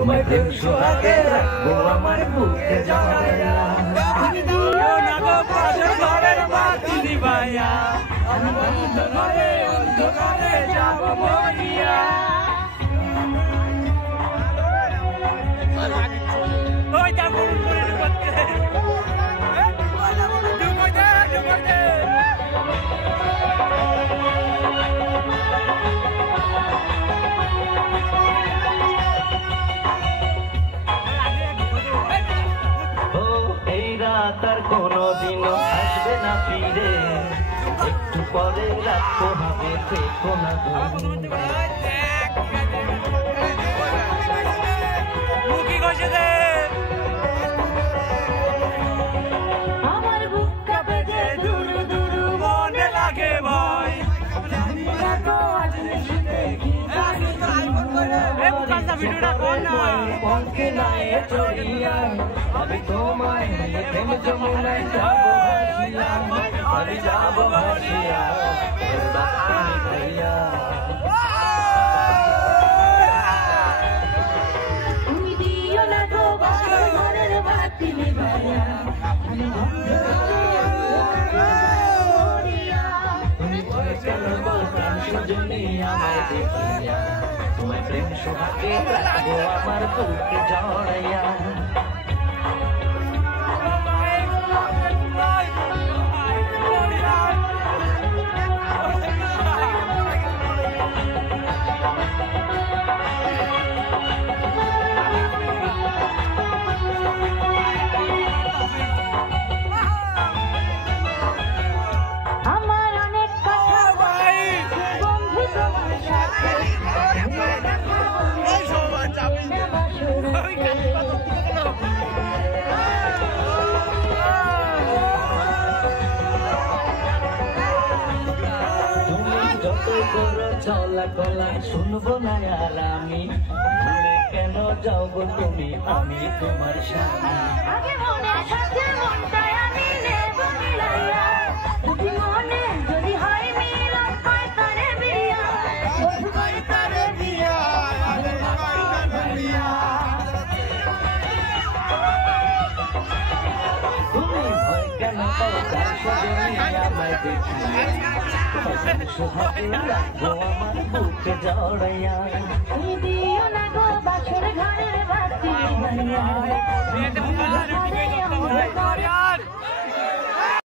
তোমায় প্রেম সোহাগে রাখবো আমার বুকে জড়াইয়া, তুমি দিও না গো পাশের ঘরের বাতি নিভাইয়া, আমি অন্ধকারে যাব মরিয়া। ওই যা মুড় মুড়ে ঢুকছে, ঢুকছে তার কোনদিনও আসবে না ফিরে, একটু পরে রাখতে হবে থেকো না আমার বুক কাঁপে যে দুরু দুরু মনে লাগে ভয়, আমি তোমায় প্রেম যমুনায় যাবো ভাসিয়া, আমি যাবো ভাসিয়া ভাইয়া। তুমি দিও না গো বাসর ঘরের বাতি নিভাইয়া, তুমি ভয় কেন বলতাম সজনী আমায় দেখিয়া, তোমায় প্রেম সোহাগে রাখবো আমার বুকে জড়াইয়া। চলা কলা শুনবো না আর আমি, ভুলে কেন যাও গো তুমি, আমি তোমার স্বামী। আগে মনে সাথে মনটাই আমি নেব মিলাইয়া, যদি মনে যদি হয় মিলন কয় তারে বিয়া, কয় তারে বিয়া, তুমি ভয় কেন পাও সজনী আমায় দেখিয়া, সোহাগে রাখবো আমার বুকে জড়াইয়া, তুমি দিও না গো বাসর ঘরের বাতি নিভাইয়া।